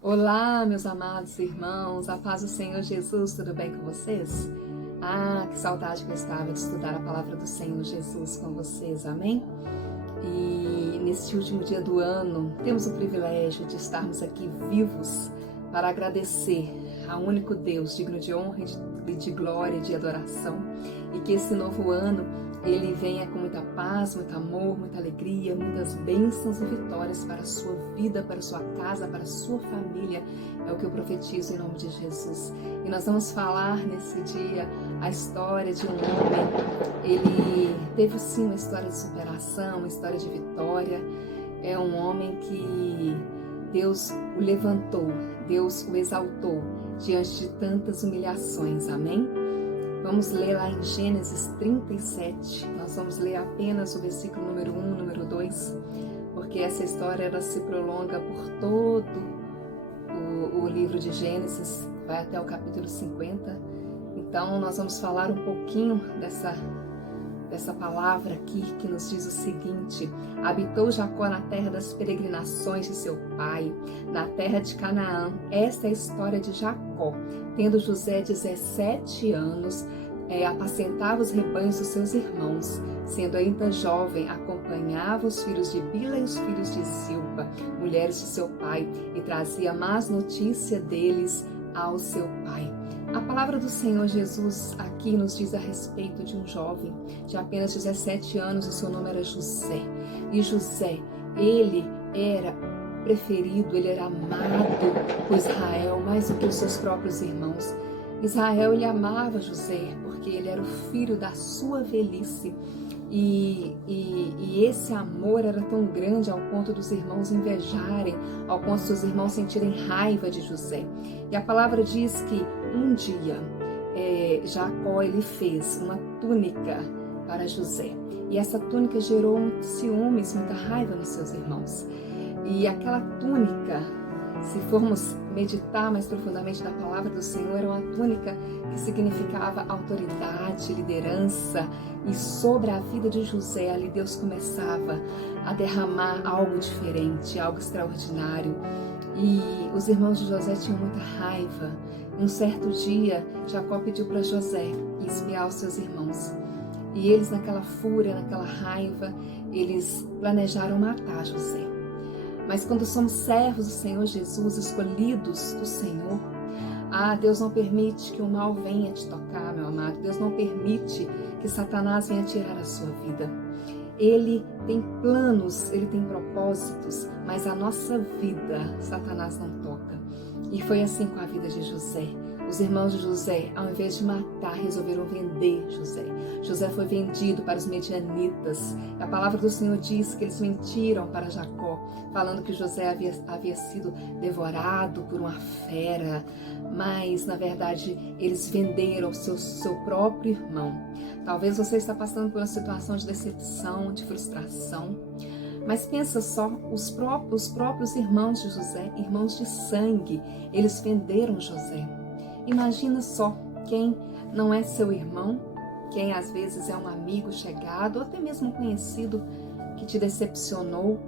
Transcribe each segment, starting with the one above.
Olá, meus amados irmãos, a paz do Senhor Jesus, tudo bem com vocês? Que saudade que eu estava de estudar a palavra do Senhor Jesus com vocês, amém? E neste último dia do ano, temos o privilégio de estarmos aqui vivos para agradecer ao único Deus, digno de honra, de glória e de adoração, e que esse novo ano ele venha com muita paz, muito amor, muita alegria, muitas bênçãos e vitórias para a sua vida, para a sua casa, para a sua família. É o que eu profetizo em nome de Jesus. E nós vamos falar nesse dia a história de um homem. Ele teve sim uma história de superação, uma história de vitória. É um homem que Deus o levantou, Deus o exaltou diante de tantas humilhações. Amém? Vamos ler lá em Gênesis 37, nós vamos ler apenas o versículo número 1, número 2, porque essa história ela se prolonga por todo o livro de Gênesis, vai até o capítulo 50. Então nós vamos falar um pouquinho dessa palavra aqui que nos diz o seguinte: habitou Jacó na terra das peregrinações de seu pai, na terra de Canaã. Esta é a história de Jacó. Tendo José 17 anos, apacentava os rebanhos dos seus irmãos. Sendo ainda jovem, acompanhava os filhos de Bila e os filhos de Zilpa, mulheres de seu pai, e trazia más notícia deles ao seu pai. A palavra do Senhor Jesus aqui nos diz a respeito de um jovem de apenas 17 anos, o seu nome era José. E José, ele era preferido, ele era amado por Israel mais do que os seus próprios irmãos. Israel, ele amava José porque ele era o filho da sua velhice. E esse amor era tão grande ao ponto dos irmãos invejarem, ao ponto dos irmãos sentirem raiva de José. E a palavra diz que um dia Jacó ele fez uma túnica para José. E essa túnica gerou muito ciúmes, muita raiva nos seus irmãos. E aquela túnica, se formos meditar mais profundamente na palavra do Senhor, era uma túnica que significava autoridade, liderança. E sobre a vida de José, ali Deus começava a derramar algo diferente, algo extraordinário. E os irmãos de José tinham muita raiva. Um certo dia, Jacó pediu para José espiar os seus irmãos. E eles, naquela fúria, naquela raiva, eles planejaram matar José. Mas quando somos servos do Senhor Jesus, escolhidos do Senhor, Deus não permite que o mal venha te tocar, meu amado. Deus não permite que Satanás venha tirar a sua vida. Ele tem planos, ele tem propósitos, mas a nossa vida, Satanás não toca. E foi assim com a vida de José. Os irmãos de José, ao invés de matar, resolveram vender José. José foi vendido para os medianitas. A palavra do Senhor diz que eles mentiram para Jacó, falando que José havia sido devorado por uma fera. Mas, na verdade, eles venderam seu próprio irmão. Talvez você está passando por uma situação de decepção, de frustração. Mas pensa só, os próprios irmãos de José, irmãos de sangue, eles venderam José. Imagina só, quem não é seu irmão, quem às vezes é um amigo chegado, ou até mesmo um conhecido que te decepcionou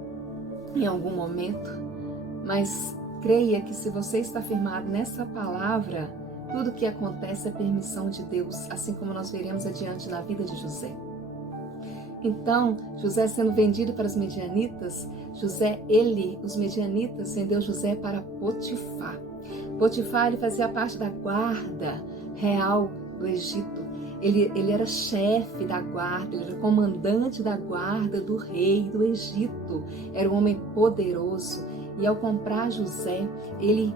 em algum momento. Mas creia que se você está firmado nessa palavra, tudo que acontece é permissão de Deus, assim como nós veremos adiante na vida de José. Então, José sendo vendido para os medianitas, os medianitas vendeu José para Potifar. Potifar, ele fazia parte da guarda real do Egito. Ele era chefe da guarda, ele era comandante da guarda do rei do Egito. Era um homem poderoso. E ao comprar José, ele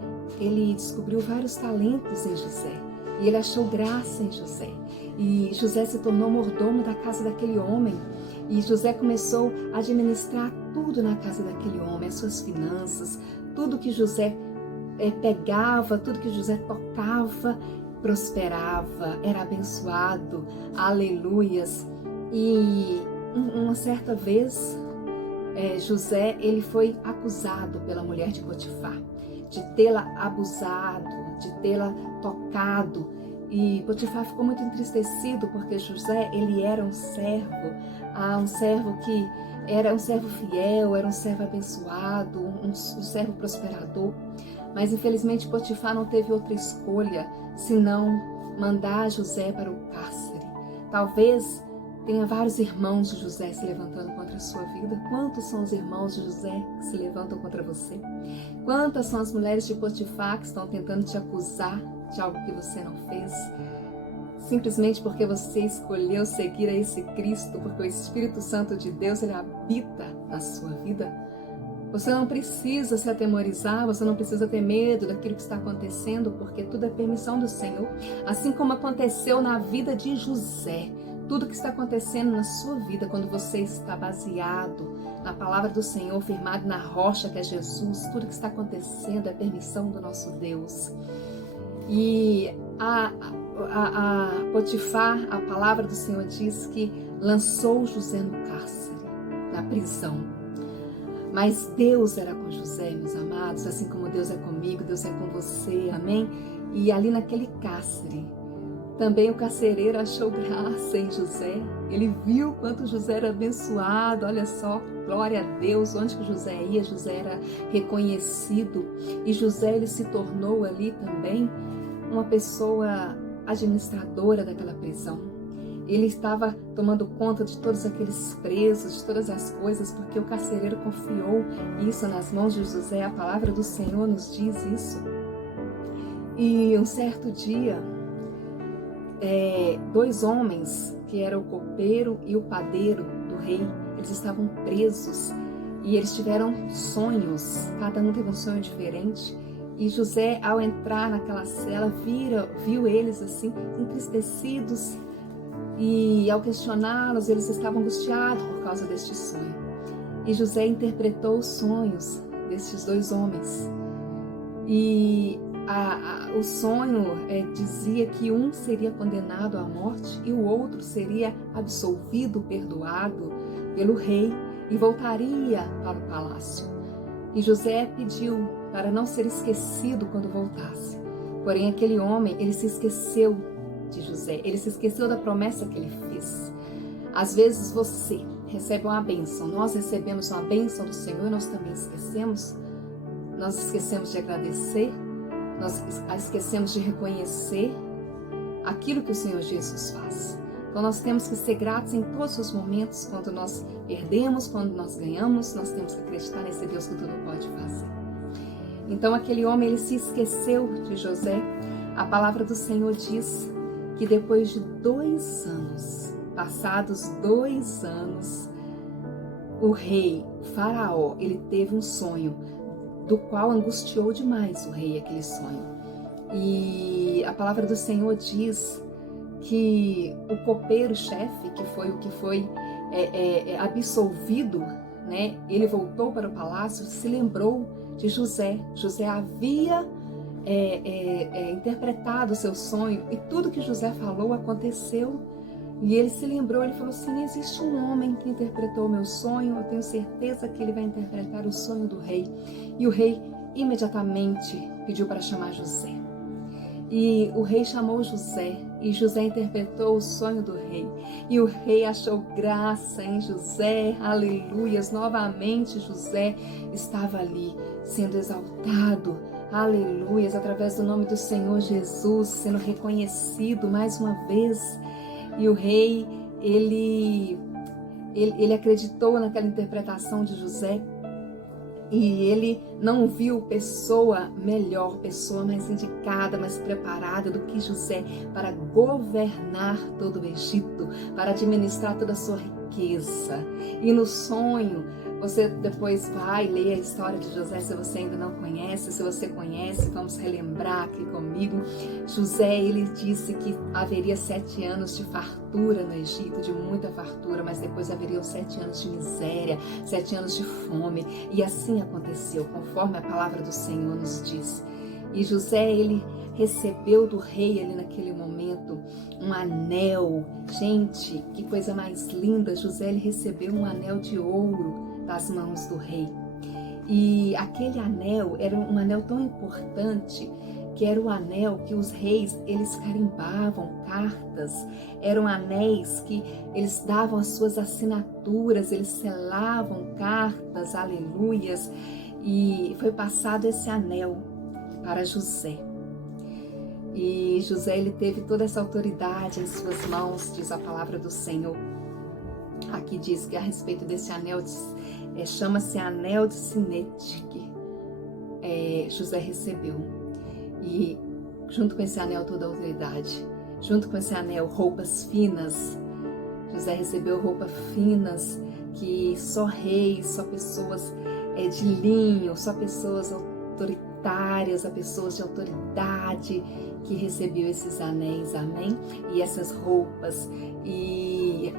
descobriu vários talentos em José. E ele achou graça em José. E José se tornou mordomo da casa daquele homem. E José começou a administrar tudo na casa daquele homem, as suas finanças, tudo que José pegava, tudo que José tocava, prosperava, era abençoado, aleluias. E uma certa vez, José ele foi acusado pela mulher de Potifar, de tê-la abusado, de tê-la tocado. E Potifar ficou muito entristecido porque José ele era um servo que era um servo fiel, era um servo abençoado, um servo prosperador. Mas infelizmente Potifar não teve outra escolha senão mandar José para o cárcere. Talvez tenha vários irmãos de José se levantando contra a sua vida. Quantos são os irmãos de José que se levantam contra você? Quantas são as mulheres de Potifar que estão tentando te acusar de algo que você não fez? Simplesmente porque você escolheu seguir a esse Cristo, porque o Espírito Santo de Deus, ele habita na sua vida. Você não precisa se atemorizar, você não precisa ter medo daquilo que está acontecendo, porque tudo é permissão do Senhor. Assim como aconteceu na vida de José, tudo que está acontecendo na sua vida, quando você está baseado na palavra do Senhor, firmado na rocha que é Jesus, tudo que está acontecendo é permissão do nosso Deus. E a Potifar, a palavra do Senhor diz que lançou José no cárcere, na prisão. Mas Deus era com José, meus amados, assim como Deus é comigo, Deus é com você, amém? E ali naquele cárcere, também o carcereiro achou graça em José. Ele viu quanto José era abençoado, olha só, glória a Deus, onde que José ia, José era reconhecido. E José, ele se tornou ali também uma pessoa administradora daquela prisão. Ele estava tomando conta de todos aqueles presos, de todas as coisas, porque o carcereiro confiou isso nas mãos de José. A palavra do Senhor nos diz isso. E um certo dia, dois homens, que eram o copeiro e o padeiro do rei, eles estavam presos e eles tiveram sonhos, cada um teve um sonho diferente. E José, ao entrar naquela cela, viu eles assim, entristecidos, e ao questioná-los, eles estavam angustiados por causa deste sonho. E José interpretou os sonhos destes dois homens. E o sonho dizia que um seria condenado à morte e o outro seria absolvido, perdoado pelo rei e voltaria para o palácio. E José pediu para não ser esquecido quando voltasse. Porém, aquele homem, ele se esqueceu de José, ele se esqueceu da promessa que ele fez. Às vezes você recebe uma bênção, nós recebemos uma bênção do Senhor, nós também esquecemos. Nós esquecemos de agradecer, nós esquecemos de reconhecer aquilo que o Senhor Jesus faz. Então nós temos que ser gratos em todos os momentos, quando nós perdemos, quando nós ganhamos, nós temos que acreditar nesse Deus que tudo pode fazer. Então aquele homem, ele se esqueceu de José. A palavra do Senhor diz que depois de 2 anos, passados 2 anos, o rei, o faraó, ele teve um sonho, do qual angustiou demais o rei aquele sonho. E a palavra do Senhor diz que o copeiro-chefe, que foi o que foi absolvido, né? Ele voltou para o palácio, se lembrou de José. José havia interpretado o seu sonho e tudo que José falou aconteceu. E ele se lembrou, ele falou assim: existe um homem que interpretou o meu sonho, eu tenho certeza que ele vai interpretar o sonho do rei. E o rei imediatamente pediu para chamar José. E o rei chamou José, e José interpretou o sonho do rei. E o rei achou graça em José, aleluias. Novamente José estava ali, sendo exaltado, aleluias, através do nome do Senhor Jesus, sendo reconhecido mais uma vez. E o rei, ele acreditou naquela interpretação de José, e ele não viu pessoa melhor, pessoa mais indicada, mais preparada do que José para governar todo o Egito, para administrar toda a sua riqueza. E no sonho, você depois vai ler a história de José, se você ainda não conhece. Se você conhece, vamos relembrar aqui comigo. José, ele disse que haveria 7 anos de fartura no Egito, de muita fartura, mas depois haveriam 7 anos de miséria, 7 anos de fome. E assim aconteceu, conforme a palavra do Senhor nos diz. E José, ele recebeu do rei ali naquele momento um anel. Gente, que coisa mais linda! José, ele recebeu um anel de ouro das mãos do rei. E aquele anel era um anel tão importante, que era o anel que os reis, eles carimbavam cartas, eram anéis que eles davam as suas assinaturas, eles selavam cartas, aleluias, e foi passado esse anel. para José. E José, ele teve toda essa autoridade em suas mãos, diz a palavra do Senhor. Aqui diz que a respeito desse anel, chama-se anel de sinete, que José recebeu. E junto com esse anel toda a autoridade, junto com esse anel roupas finas. José recebeu roupas finas que só reis, só pessoas de linho, só pessoas autoritárias, pessoas de autoridade que recebiam esses anéis, amém? E essas roupas. E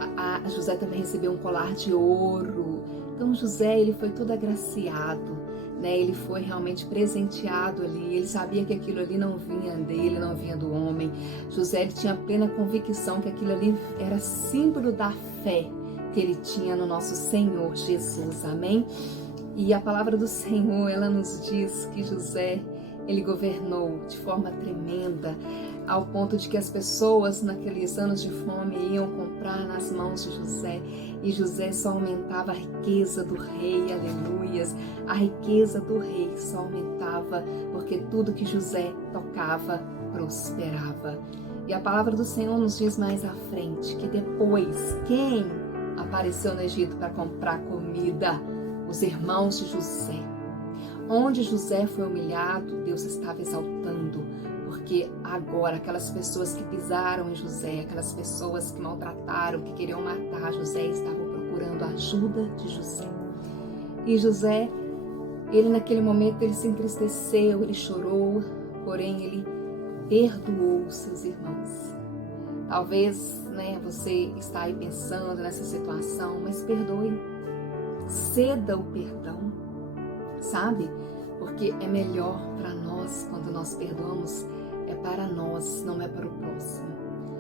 José também recebeu um colar de ouro. Então José, ele foi todo agraciado, né? Ele foi realmente presenteado ali. Ele sabia que aquilo ali não vinha dele, não vinha do homem. José, ele tinha plena convicção que aquilo ali era símbolo da fé que ele tinha no nosso Senhor Jesus, amém? E a palavra do Senhor, ela nos diz que José, ele governou de forma tremenda, ao ponto de que as pessoas naqueles anos de fome iam comprar nas mãos de José, e José só aumentava a riqueza do rei, aleluias, a riqueza do rei só aumentava, porque tudo que José tocava prosperava. E a palavra do Senhor nos diz mais à frente, que depois, quem apareceu no Egito para comprar comida? Os irmãos de José. Onde José foi humilhado, Deus estava exaltando, porque agora aquelas pessoas que pisaram em José, aquelas pessoas que maltrataram, que queriam matar José, estavam procurando a ajuda de José. E José, ele naquele momento, ele se entristeceu, ele chorou, porém ele perdoou os seus irmãos. Talvez, né, você está aí pensando nessa situação, mas perdoe, ceda o perdão, sabe? Porque é melhor para nós quando nós perdoamos, é para nós, não é para o próximo.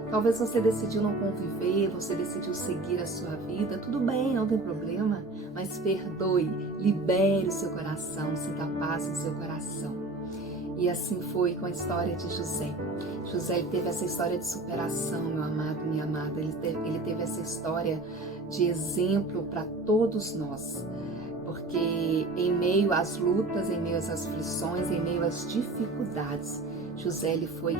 Talvez você decidiu não conviver, você decidiu seguir a sua vida, tudo bem, não tem problema, mas perdoe, libere o seu coração, sinta paz no seu coração. E assim foi com a história de José. José, ele teve essa história de superação, meu amado, minha amada, ele teve essa história de exemplo para todos nós. Porque em meio às lutas, em meio às aflições, em meio às dificuldades, José, ele foi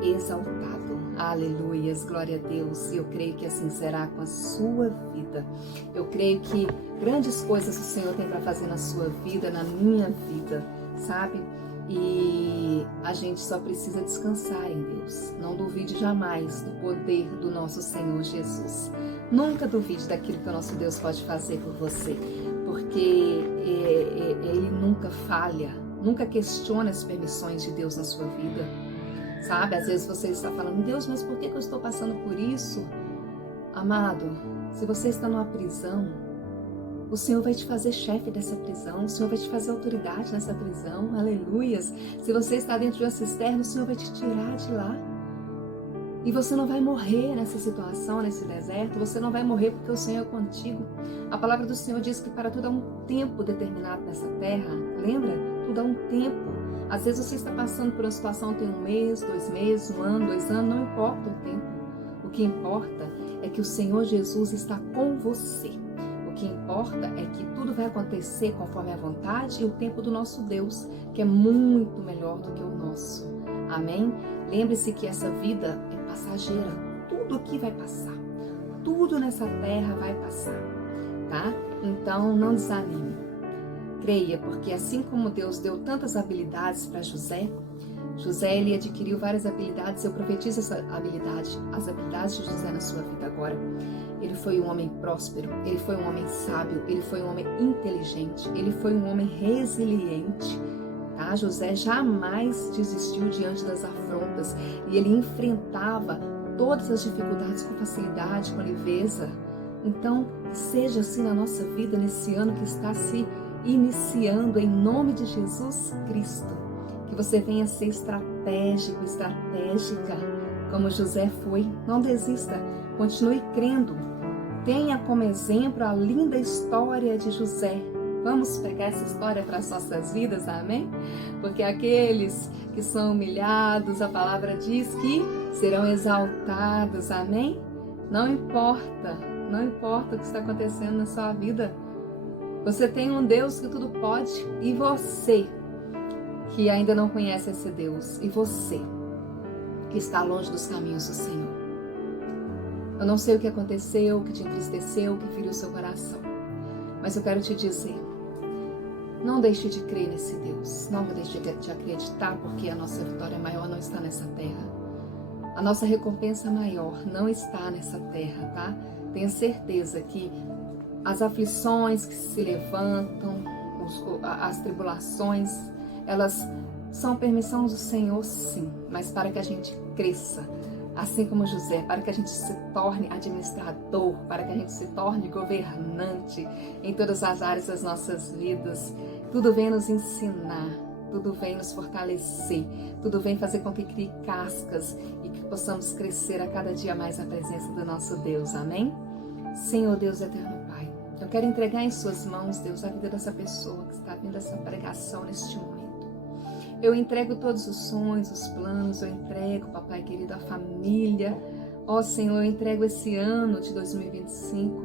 exaltado. Aleluias, glória a Deus. E eu creio que assim será com a sua vida. Eu creio que grandes coisas o Senhor tem para fazer na sua vida, na minha vida, sabe? E a gente só precisa descansar em Deus. Não duvide jamais do poder do nosso Senhor Jesus. Nunca duvide daquilo que o nosso Deus pode fazer por você, porque Ele nunca falha, nunca questiona as permissões de Deus na sua vida, sabe? Às vezes você está falando, Deus, mas por que eu estou passando por isso? Amado, se você está numa prisão, o Senhor vai te fazer chefe dessa prisão, o Senhor vai te fazer autoridade nessa prisão, aleluias. Se você está dentro de uma cisterna, o Senhor vai te tirar de lá. E você não vai morrer nessa situação, nesse deserto, você não vai morrer porque o Senhor é contigo. A palavra do Senhor diz que para tudo há um tempo determinado nessa terra, lembra? Tudo há um tempo. Às vezes você está passando por uma situação, tem 1 mês, 2 meses, 1 ano, 2 anos, não importa o tempo. O que importa é que o Senhor Jesus está com você. O que importa é que tudo vai acontecer conforme a vontade e o tempo do nosso Deus, que é muito melhor do que o nosso. Amém? Lembre-se que essa vida é passageira. Tudo aqui vai passar. Tudo nessa terra vai passar, tá? Então não desanime. Creia, porque assim como Deus deu tantas habilidades para José, ele adquiriu várias habilidades. Eu profetizo essa habilidade, as habilidades de José na sua vida agora. Ele foi um homem próspero, ele foi um homem sábio, ele foi um homem inteligente, ele foi um homem resiliente. Tá? José jamais desistiu diante das afrontas e ele enfrentava todas as dificuldades com facilidade, com leveza. Então, seja assim na nossa vida nesse ano que está se iniciando, em nome de Jesus Cristo. Que você venha ser estratégico, estratégica, como José foi. Não desista, continue crendo. Tenha como exemplo a linda história de José. Vamos pegar essa história para as nossas vidas, amém? Porque aqueles que são humilhados, a palavra diz que serão exaltados, amém? Não importa o que está acontecendo na sua vida. Você tem um Deus que tudo pode e você que ainda não conhece esse Deus, e você que está longe dos caminhos do Senhor. Eu não sei o que aconteceu, o que te entristeceu, o que feriu seu coração, mas eu quero te dizer, não deixe de crer nesse Deus, não deixe de acreditar, porque a nossa vitória maior não está nessa terra. A nossa recompensa maior não está nessa terra, tá? Tenha certeza que as aflições que se levantam, as tribulações, elas são permissão do Senhor, sim, mas para que a gente cresça, assim como José, para que a gente se torne administrador, para que a gente se torne governante em todas as áreas das nossas vidas. Tudo vem nos ensinar, tudo vem nos fortalecer, tudo vem fazer com que crie cascas e que possamos crescer a cada dia mais na presença do nosso Deus. Amém? Senhor Deus eterno Pai, eu quero entregar em suas mãos, Deus, a vida dessa pessoa que está vendo essa pregação neste momento. Eu entrego todos os sonhos, os planos, eu entrego, papai querido, a família. Ó Senhor, eu entrego esse ano de 2025,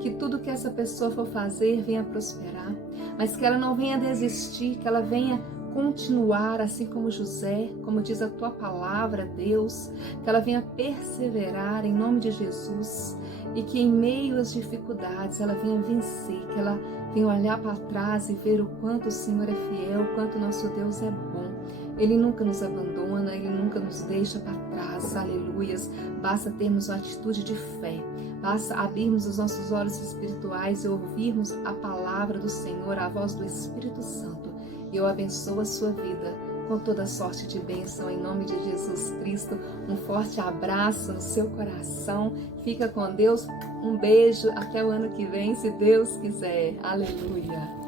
que tudo que essa pessoa for fazer venha prosperar, mas que ela não venha desistir, que ela venha continuar, assim como José, como diz a tua palavra, Deus, que ela venha perseverar em nome de Jesus e que em meio às dificuldades ela venha vencer, que ela venha olhar para trás e ver o quanto o Senhor é fiel, o quanto o nosso Deus é bom. Ele nunca nos abandona, Ele nunca nos deixa para trás, aleluias. Basta termos uma atitude de fé, basta abrirmos os nossos olhos espirituais e ouvirmos a palavra do Senhor, a voz do Espírito Santo. E eu abençoo a sua vida com toda sorte de bênção em nome de Jesus Cristo. Um forte abraço no seu coração. Fica com Deus. Um beijo. Até o ano que vem, se Deus quiser. Aleluia.